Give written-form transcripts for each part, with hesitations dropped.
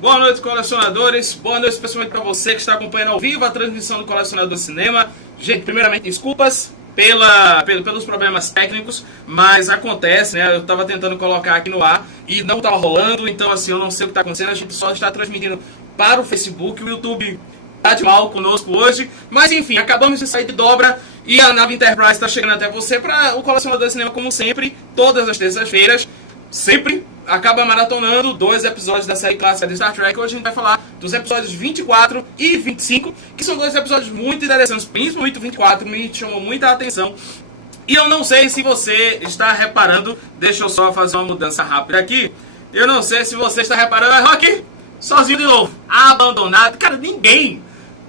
Boa noite, colecionadores. Boa noite especialmente para você que está acompanhando ao vivo a transmissão do Colecionador Cinema. Gente, primeiramente, desculpas pelos problemas técnicos, mas acontece, né? Eu estava tentando colocar aqui no ar e não estava rolando, então assim, eu não sei o que está acontecendo. A gente só está transmitindo para o Facebook, o YouTube tá de mal conosco hoje, mas enfim, acabamos de sair de dobra e a nave Enterprise está chegando até você para o Colecionador de Cinema, como sempre, todas as terças-feiras, sempre acaba maratonando 2 episódios da série clássica de Star Trek. Hoje a gente vai falar dos episódios 24 e 25, que são 2 episódios muito interessantes, principalmente o 24, me chamou muita atenção. E eu não sei se você está reparando, deixa eu só fazer uma mudança rápida aqui, eu não sei se você está reparando, Rock, sozinho de novo, abandonado, cara, ninguém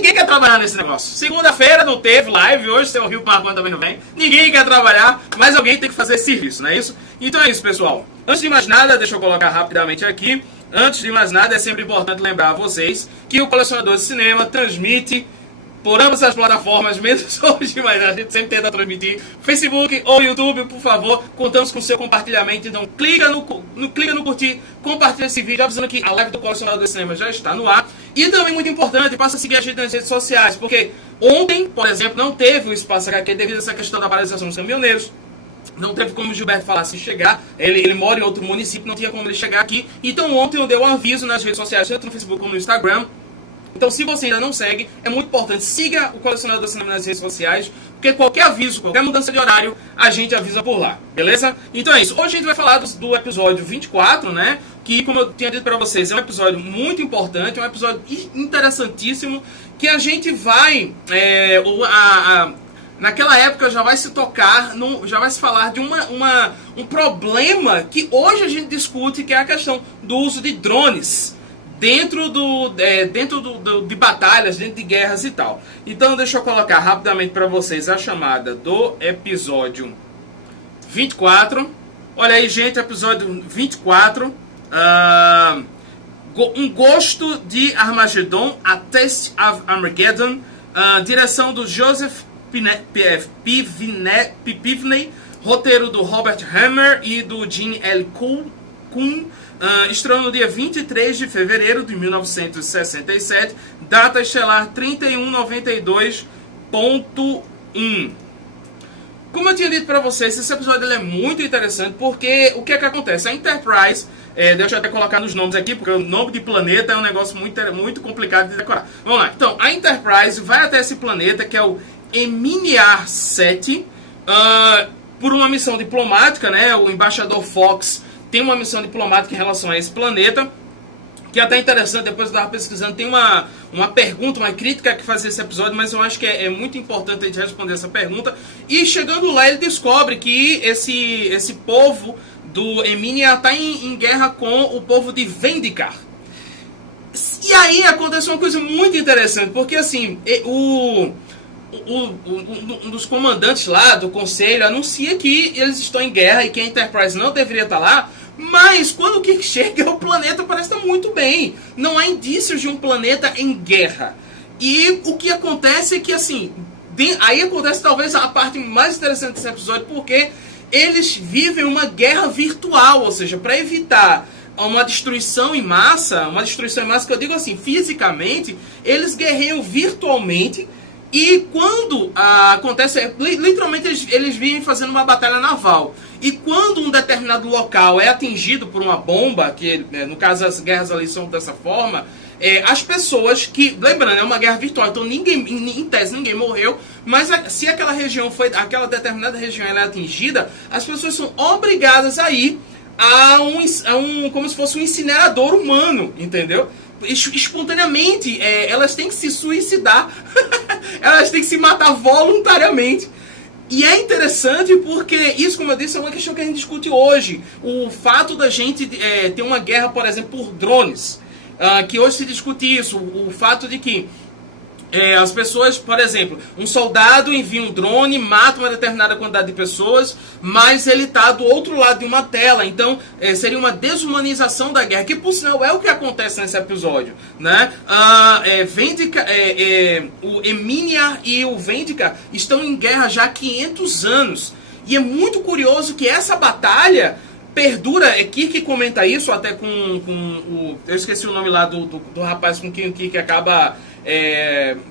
quer trabalhar nesse negócio. Segunda-feira não teve live, hoje seu Rio Marconi também não vem. Ninguém quer trabalhar, mas alguém tem que fazer esse serviço, não é isso? Então é isso, pessoal. Antes de mais nada, deixa eu colocar rapidamente aqui. Antes de mais nada, é sempre importante lembrar a vocês que o Colecionador de Cinema transmite por ambas as plataformas, menos hoje, mas a gente sempre tenta transmitir Facebook ou YouTube, por favor, contamos com o seu compartilhamento, então clica no curtir, compartilha esse vídeo, avisando que a live do Colecionador de Cinema já está no ar, e também muito importante, passa a seguir a gente nas redes sociais, porque ontem, por exemplo, não teve o Espaço HQ devido a essa questão da paralisação dos caminhoneiros, não teve como o Gilberto falar se chegar, ele mora em outro município, não tinha como ele chegar aqui, então ontem eu dei um aviso nas redes sociais, tanto no Facebook como no Instagram. Então, se você ainda não segue, é muito importante, siga o Colecionador de Cinema nas redes sociais, porque qualquer aviso, qualquer mudança de horário, a gente avisa por lá, beleza? Então é isso. Hoje a gente vai falar do episódio 24, né? Que, como eu tinha dito pra vocês, é um episódio muito importante, é um episódio interessantíssimo, que a gente vai... naquela época já vai se tocar, já vai se falar de um problema que hoje a gente discute, que é a questão do uso de drones dentro de batalhas, dentro de guerras e tal. Então deixa eu colocar rapidamente para vocês a chamada do episódio 24. Olha aí, gente, episódio 24. Um gosto de Armageddon, A Taste of Armageddon. Direção do Joseph Pivney. Roteiro do Robert Hammer e do Gene L. Kuhn. Estreou no dia 23 de fevereiro de 1967, data estelar 3192.1. Como eu tinha dito para vocês, esse episódio ele é muito interessante, porque o que é que acontece? A Enterprise, deixa eu até colocar nos nomes aqui, porque o nome de planeta é um negócio muito complicado de decorar. Vamos lá, então, a Enterprise vai até esse planeta, que é o Eminiar 7, por uma missão diplomática, né? O embaixador Fox tem uma missão diplomática em relação a esse planeta, que é até interessante, depois eu estava pesquisando, tem uma pergunta, uma crítica que faz esse episódio, mas eu acho que é muito importante a gente responder essa pergunta. E chegando lá, ele descobre que esse povo do Eminia está em guerra com o povo de Vendikar. E aí acontece uma coisa muito interessante, porque assim, um dos comandantes lá do conselho anuncia que eles estão em guerra e que a Enterprise não deveria estar lá, mas quando o Kirk chega, o planeta parece estar muito bem. Não há indícios de um planeta em guerra. E o que acontece é que, assim, aí acontece talvez a parte mais interessante desse episódio, porque eles vivem uma guerra virtual, ou seja, para evitar uma destruição em massa que eu digo assim, fisicamente, eles guerreiam virtualmente. E quando acontece, literalmente eles vivem fazendo uma batalha naval. E quando um determinado local é atingido por uma bomba, que no caso as guerras ali são dessa forma, as pessoas que, lembrando, é uma guerra virtual, então em tese ninguém morreu, mas se aquela determinada região ela é atingida, as pessoas são obrigadas a ir como se fosse um incinerador humano, entendeu? Espontaneamente, elas têm que se suicidar, elas têm que se matar voluntariamente. E é interessante porque isso, como eu disse, é uma questão que a gente discute hoje. O fato da gente ter uma guerra, por exemplo, por drones, que hoje se discute isso, o fato de que as pessoas, por exemplo, um soldado envia um drone, mata uma determinada quantidade de pessoas, mas ele está do outro lado de uma tela, então seria uma desumanização da guerra, que por sinal é o que acontece nesse episódio, né? O Eminia e o Vendikar estão em guerra já há 500 anos, e é muito curioso que essa batalha perdura, Kirk comenta isso até com o... Eu esqueci o nome lá do rapaz com quem o Kirk acaba...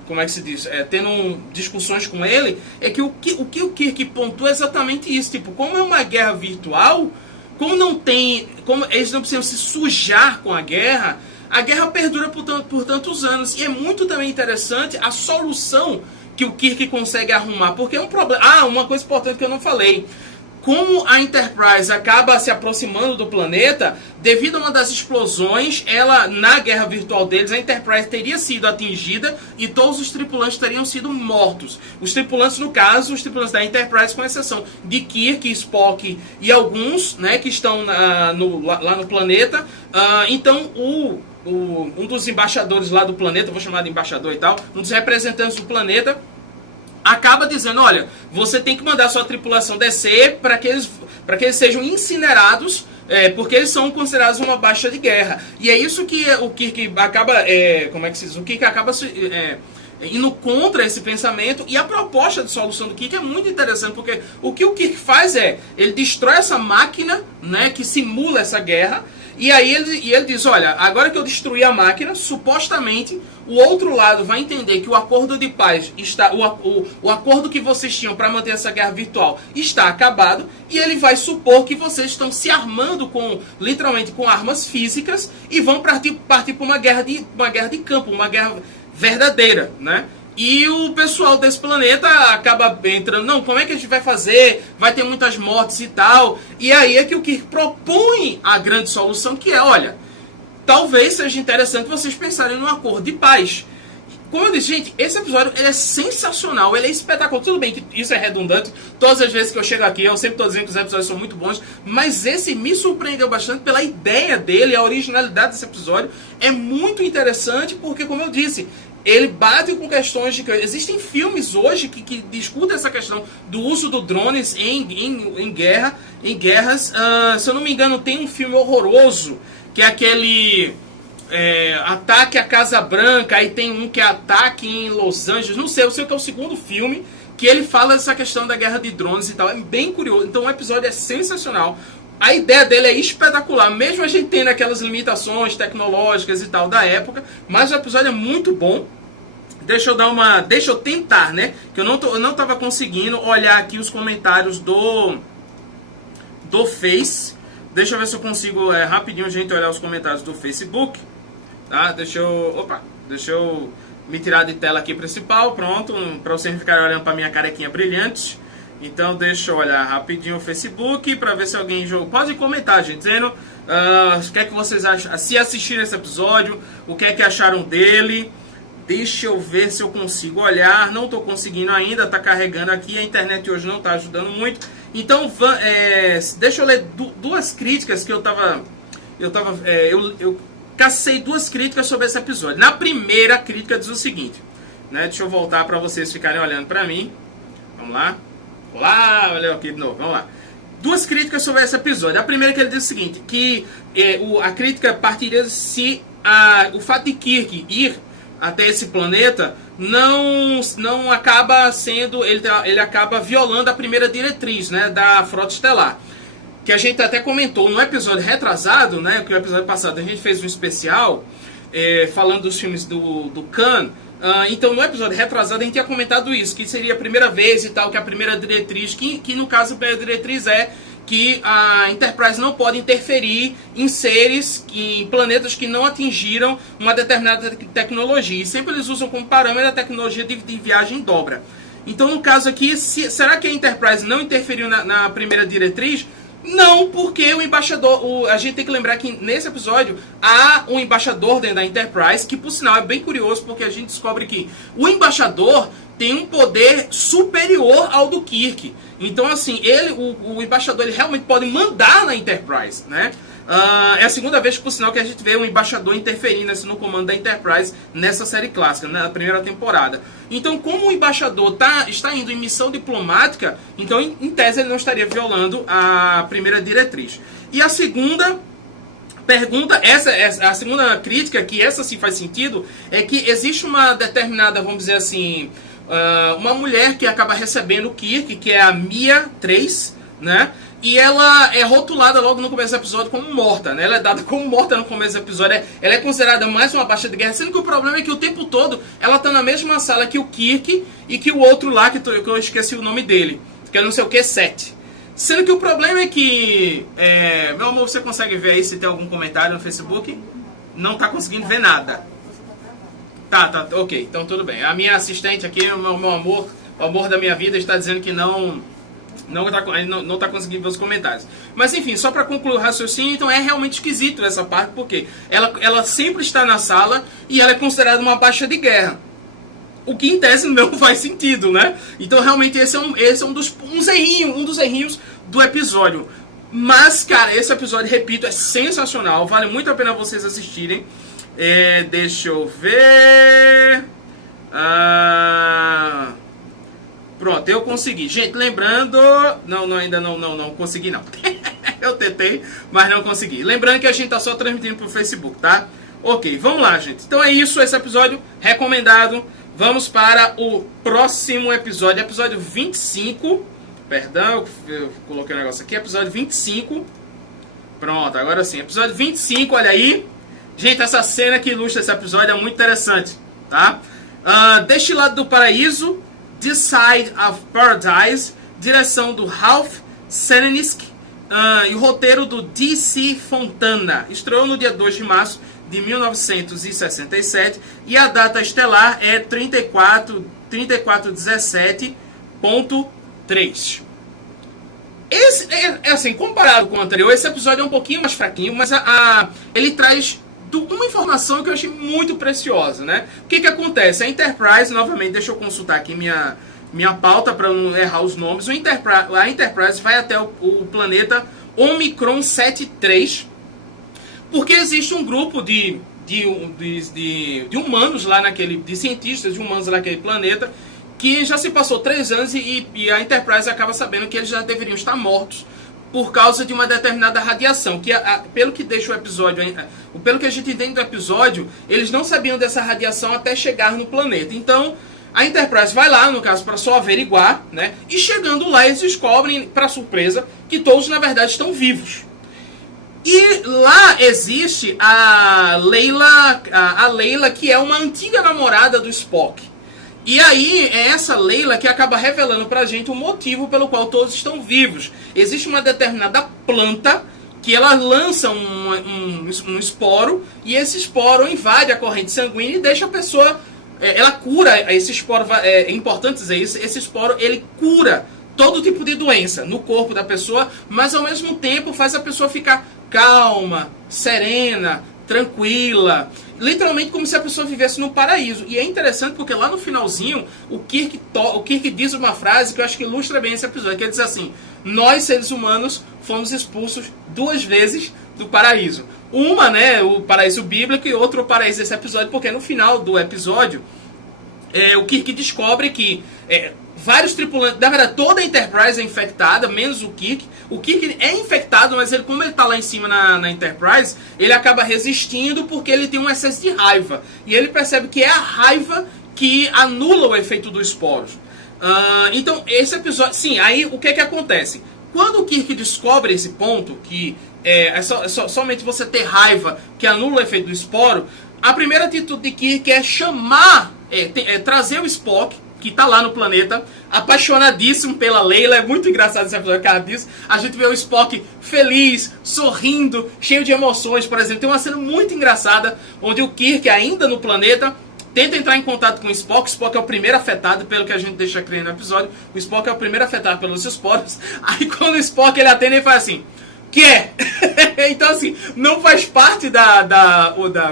como é que se diz? Tendo discussões com ele, que o que o Kirk pontua é exatamente isso. Tipo, como é uma guerra virtual, como eles não precisam se sujar com a guerra perdura por tantos anos. E é muito também interessante a solução que o Kirk consegue arrumar, porque é um problema... uma coisa importante que eu não falei. Como a Enterprise acaba se aproximando do planeta, devido a uma das explosões, na guerra virtual deles, a Enterprise teria sido atingida e todos os tripulantes teriam sido mortos. Os tripulantes, no caso, os tripulantes da Enterprise, com exceção de Kirk, Spock e alguns, né, que estão lá no planeta. Então, um dos embaixadores lá do planeta, vou chamar de embaixador e tal, um dos representantes do planeta, acaba dizendo, olha, você tem que mandar sua tripulação descer para que eles sejam incinerados, porque eles são considerados uma baixa de guerra. E é isso que o Kirk acaba, como é que se diz? O Kirk acaba indo contra esse pensamento, e a proposta de solução do Kirk é muito interessante, porque o que o Kirk faz ele destrói essa máquina, né, que simula essa guerra. E aí ele diz, olha, agora que eu destruí a máquina, supostamente o outro lado vai entender que o acordo de paz está, o acordo que vocês tinham para manter essa guerra virtual está acabado, e ele vai supor que vocês estão se armando literalmente com armas físicas e vão partir para uma guerra de campo, uma guerra verdadeira, né? E o pessoal desse planeta acaba entrando, não, como é que a gente vai fazer? Vai ter muitas mortes e tal. E aí é que o Kirk propõe a grande solução, que é, olha, talvez seja interessante vocês pensarem num acordo de paz. Como eu disse, gente, esse episódio ele é sensacional, ele é espetacular. Tudo bem que isso é redundante, todas as vezes que eu chego aqui, eu sempre estou dizendo que os episódios são muito bons, mas esse me surpreendeu bastante pela ideia dele, a originalidade desse episódio. É muito interessante porque, como eu disse, ele bate com questões de que existem filmes hoje que discutem essa questão do uso do drones em guerras. Se eu não me engano, tem um filme horroroso, que é aquele Ataque à Casa Branca. Aí tem um que é Ataque em Los Angeles. Não sei, eu sei que é o segundo filme que ele fala dessa questão da guerra de drones e tal. É bem curioso. Então o episódio é sensacional. A ideia dele é espetacular, mesmo a gente tendo aquelas limitações tecnológicas e tal da época, mas o episódio é muito bom. Deixa eu tentar, né? Que eu não tava conseguindo olhar aqui os comentários do Face. Deixa eu ver se eu consigo rapidinho, gente, olhar os comentários do Facebook. Tá? Deixa eu me tirar de tela aqui principal, pronto, para vocês ficarem olhando para minha carequinha brilhante. Então deixa eu olhar rapidinho o Facebook para ver se alguém jogou. Pode comentar, gente, dizendo o que é que vocês acham, se assistiram esse episódio, o que é que acharam dele. Deixa eu ver se eu consigo olhar. Não estou conseguindo ainda, está carregando aqui. A internet hoje não está ajudando muito. Então deixa eu ler duas críticas que eu cacei duas críticas sobre esse episódio. Na primeira crítica diz o seguinte, né? Deixa eu voltar para vocês ficarem olhando para mim. Vamos lá. Olá, olha aqui de novo, vamos lá. Duas críticas sobre esse episódio. A primeira que ele diz o seguinte, que a crítica partiria se o fato de Kirk ir até esse planeta não acaba sendo, ele acaba violando a primeira diretriz, né, da Frota Estelar. Que a gente até comentou no episódio retrasado, né, que o episódio passado a gente fez um especial falando dos filmes do Khan. Então no episódio retrasado a gente tinha comentado isso, que seria a primeira vez e tal, que a primeira diretriz, que no caso a primeira diretriz é que a Enterprise não pode interferir em seres, em planetas que não atingiram uma determinada tecnologia. E sempre eles usam como parâmetro a tecnologia de viagem em dobra. Então no caso aqui, será que a Enterprise não interferiu na primeira diretriz? Não, porque o embaixador... a gente tem que lembrar que nesse episódio há um embaixador dentro da Enterprise, que por sinal é bem curioso, porque a gente descobre que o embaixador tem um poder superior ao do Kirk. Então assim, o embaixador ele realmente pode mandar na Enterprise, né? É a segunda vez, por sinal, que a gente vê um embaixador interferindo no comando da Enterprise nessa série clássica, na primeira temporada. Então, como o embaixador está indo em missão diplomática, então, em tese, ele não estaria violando a primeira diretriz. E a segunda pergunta, a segunda crítica, que essa sim faz sentido, é que existe uma determinada, vamos dizer assim, uma mulher que acaba recebendo o Kirk, que é a Mia 3, né? E ela é rotulada logo no começo do episódio como morta, né? Ela é dada como morta no começo do episódio. Ela é considerada mais uma baixa de guerra, sendo que o problema é que o tempo todo ela tá na mesma sala que o Kirk e que o outro lá, que eu esqueci o nome dele, que é não sei o que, Seth. Sendo que o problema é que... meu amor, você consegue ver aí se tem algum comentário no Facebook? Não tá conseguindo ver nada. Tá, ok, então tudo bem. A minha assistente aqui, o meu amor, o amor da minha vida, está dizendo que não tá conseguindo ver os comentários. Mas enfim, só para concluir o raciocínio, então é realmente esquisito essa parte, porque ela sempre está na sala e ela é considerada uma baixa de guerra. O que em tese não faz sentido, né? Então realmente esse é um dos errinhos do episódio. Mas, cara, esse episódio, repito, é sensacional. Vale muito a pena vocês assistirem. Deixa eu ver... Pronto, eu consegui. Gente, lembrando... Ainda não consegui não. Eu tentei, mas não consegui. Lembrando que a gente tá só transmitindo pro Facebook, tá? Ok, vamos lá, gente. Então é isso, esse episódio recomendado. Vamos para o próximo episódio. Episódio 25. Perdão, eu coloquei um negócio aqui. Episódio 25. Pronto, agora sim. Episódio 25, olha aí. Gente, essa cena que ilustra esse episódio é muito interessante, tá? Deste Lado do Paraíso, This Side of Paradise, direção do Ralph Senenisk e o roteiro do D.C. Fontana. Estreou no dia 2 de março de 1967 e a data estelar é 3417.3. Esse assim, comparado com o anterior, esse episódio é um pouquinho mais fraquinho, mas ele traz uma informação que eu achei muito preciosa, né? O que acontece? A Enterprise, novamente, deixa eu consultar aqui minha pauta para não errar os nomes. A Enterprise vai até o planeta Omicron 73, porque existe um grupo de humanos lá de cientistas de humanos lá naquele planeta, que já se passou 3 anos e a Enterprise acaba sabendo que eles já deveriam estar mortos por causa de uma determinada radiação, que pelo que deixa o episódio, pelo que a gente entende do episódio, eles não sabiam dessa radiação até chegar no planeta. Então, a Enterprise vai lá, no caso, para só averiguar, né? E chegando lá, eles descobrem, para surpresa, que todos, na verdade, estão vivos. E lá existe a Leila, que é uma antiga namorada do Spock. E aí é essa Leila que acaba revelando pra gente o motivo pelo qual todos estão vivos. Existe uma determinada planta que ela lança um esporo, e esse esporo invade a corrente sanguínea e deixa a pessoa... ela cura esse esporo, é importante dizer isso, esse esporo ele cura todo tipo de doença no corpo da pessoa, mas ao mesmo tempo faz a pessoa ficar calma, serena, tranquila, literalmente como se a pessoa vivesse no paraíso. E é interessante porque lá no finalzinho o Kirk diz uma frase que eu acho que ilustra bem esse episódio, que ele diz assim: nós seres humanos fomos expulsos 2 vezes do paraíso. Uma, né, o paraíso bíblico, e outro o paraíso desse episódio, porque no final do episódio o Kirk descobre que vários tripulantes, na verdade toda a Enterprise é infectada, menos o Kirk. O Kirk é infectado, mas como ele está lá em cima na Enterprise, ele acaba resistindo porque ele tem um excesso de raiva. E ele percebe que é a raiva que anula o efeito dos esporos. Então esse episódio, sim, aí o que acontece? Quando o Kirk descobre esse ponto, que somente você ter raiva que anula o efeito do esporo, a primeira atitude de Kirk é chamar, trazer o Spock, que está lá no planeta, apaixonadíssimo pela Leila. É muito engraçado esse episódio que ela diz. A gente vê o Spock feliz, sorrindo, cheio de emoções. Por exemplo, tem uma cena muito engraçada onde o Kirk, ainda no planeta, tenta entrar em contato com o Spock. O Spock é o primeiro afetado, pelo que a gente deixa crer no episódio. O Spock é o primeiro afetado pelos esporos. Aí quando o Spock ele atende, ele fala assim: que é? Então assim, não faz parte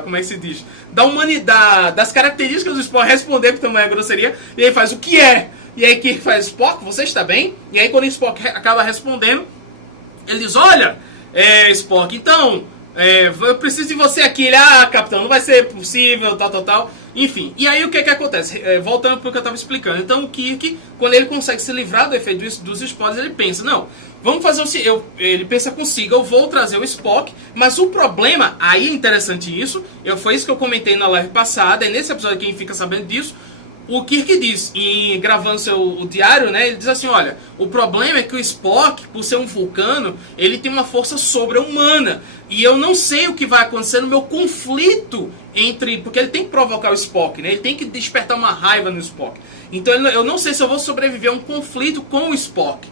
como é que se diz? Da humanidade, das características do Spock responder, que também é grosseria. E aí faz: o que é? E aí Kirk faz: Spock, você está bem? E aí quando o Spock acaba respondendo, ele diz: olha, Spock, então eu preciso de você aqui. Ele: capitão, não vai ser possível, tal. Enfim, e aí o que acontece? Voltando para o que eu estava explicando. Então o Kirk, quando ele consegue se livrar do efeito dos esporos, ele pensa: não, vamos fazer ele pensa consigo, eu vou trazer o Spock, mas o problema, aí é interessante isso, foi isso que eu comentei na live passada, e nesse episódio quem fica sabendo disso, o Kirk diz, gravando o diário, né, ele diz assim, olha, o problema é que o Spock, por ser um vulcano, ele tem uma força sobre-humana, e eu não sei o que vai acontecer no meu conflito porque ele tem que provocar o Spock, né, ele tem que despertar uma raiva no Spock. Então eu não sei se eu vou sobreviver a um conflito com o Spock.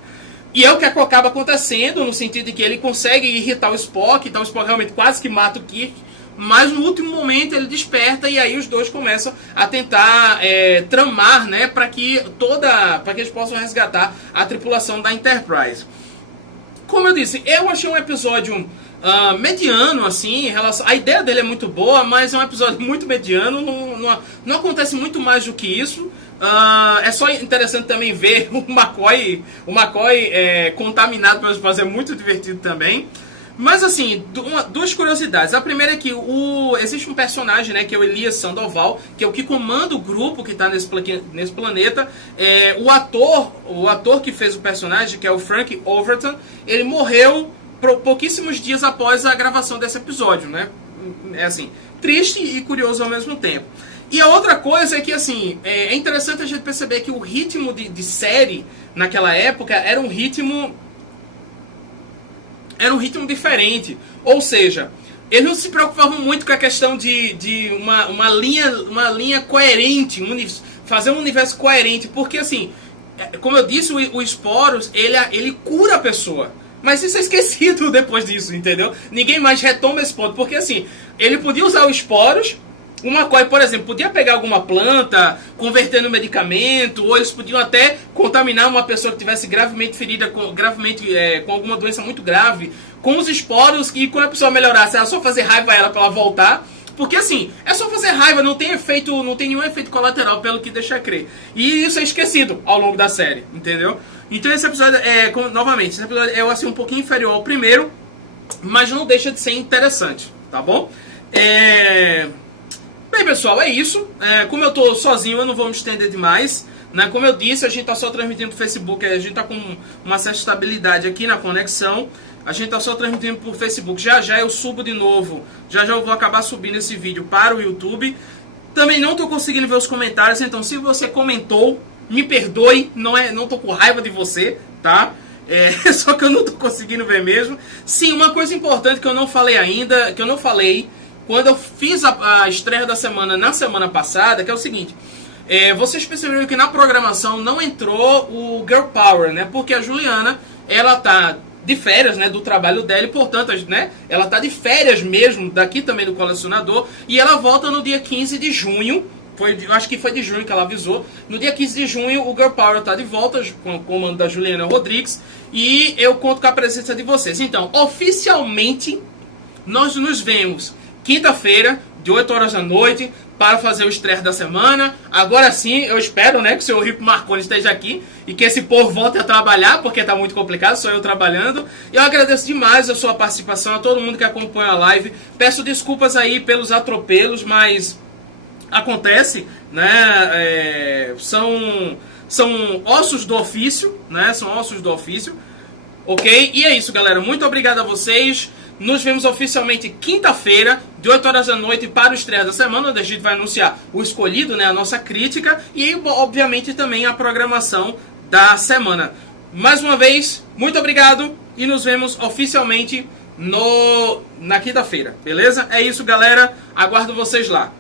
E é o que acaba acontecendo, no sentido de que ele consegue irritar o Spock, então o Spock realmente quase que mata o Kirk, mas no último momento ele desperta e aí os dois começam a tentar tramar, né, para que eles possam resgatar a tripulação da Enterprise. Como eu disse, eu achei um episódio mediano, assim, em relação... A ideia dele é muito boa, mas é um episódio muito mediano, não acontece muito mais do que isso. É só interessante também ver o McCoy contaminado pelos espaço, é muito divertido também. Mas assim, duas curiosidades. A primeira é que existe um personagem, né, que é o Elias Sandoval, que é o que comanda o grupo que está nesse planeta. O ator que fez o personagem, que é o Frank Overton, ele morreu pouquíssimos dias após a gravação desse episódio, né? É assim, triste e curioso ao mesmo tempo. E a outra coisa é que, assim, é interessante a gente perceber que o ritmo de série naquela época era um ritmo diferente. Ou seja, eles não se preocupavam muito com a questão de uma linha coerente, fazer um universo coerente, porque, assim, como eu disse, o Sporos, ele cura a pessoa. Mas isso é esquecido depois disso, entendeu? Ninguém mais retoma esse ponto, porque, assim, ele podia usar os Sporos. O McCoy, por exemplo, podia pegar alguma planta, converter no medicamento, ou eles podiam até contaminar uma pessoa que estivesse gravemente ferida, com alguma doença muito grave, com os esporos, e quando a pessoa melhorasse, era só fazer raiva a ela para ela voltar. Porque assim, é só fazer raiva, não tem nenhum efeito colateral, pelo que deixa crer. E isso é esquecido ao longo da série, entendeu? Então esse episódio, novamente, esse episódio é assim, um pouquinho inferior ao primeiro, mas não deixa de ser interessante, tá bom? Bem, pessoal, é isso. Como eu tô sozinho, eu não vou me estender demais, né? Como eu disse, a gente tá só transmitindo pro Facebook, a gente tá com uma certa estabilidade aqui na conexão. A gente tá só transmitindo por Facebook. Já já eu subo de novo. Já já eu vou acabar subindo esse vídeo para o YouTube. Também não tô conseguindo ver os comentários, então se você comentou, me perdoe, não tô com raiva de você, tá? Só que eu não tô conseguindo ver mesmo. Sim, uma coisa importante que eu não falei ainda, quando eu fiz a estreia da semana na semana passada, que é o seguinte, vocês perceberam que na programação não entrou o Girl Power, né? Porque a Juliana, ela tá de férias, né, do trabalho dela, e portanto, né, ela tá de férias mesmo, daqui também do colecionador, e ela volta no dia 15 de junho, eu acho que foi de junho que ela avisou, no dia 15 de junho o Girl Power tá de volta, com o comando da Juliana Rodrigues, e eu conto com a presença de vocês. Então, oficialmente, nós nos vemos quinta-feira, de 8 horas da noite, para fazer o estreia da semana. Agora sim, eu espero, né, que o seu Rico Marconi esteja aqui e que esse povo volte a trabalhar, porque tá muito complicado, sou eu trabalhando. Eu agradeço demais a sua participação, a todo mundo que acompanha a live. Peço desculpas aí pelos atropelos, mas acontece, né? São ossos do ofício, né? São ossos do ofício. Ok? E é isso, galera. Muito obrigado a vocês. Nos vemos oficialmente quinta-feira, de 8 horas da noite, para o estreia da semana, onde a gente vai anunciar o escolhido, né, a nossa crítica, e obviamente também a programação da semana. Mais uma vez, muito obrigado e nos vemos oficialmente na quinta-feira, beleza? É isso, galera. Aguardo vocês lá.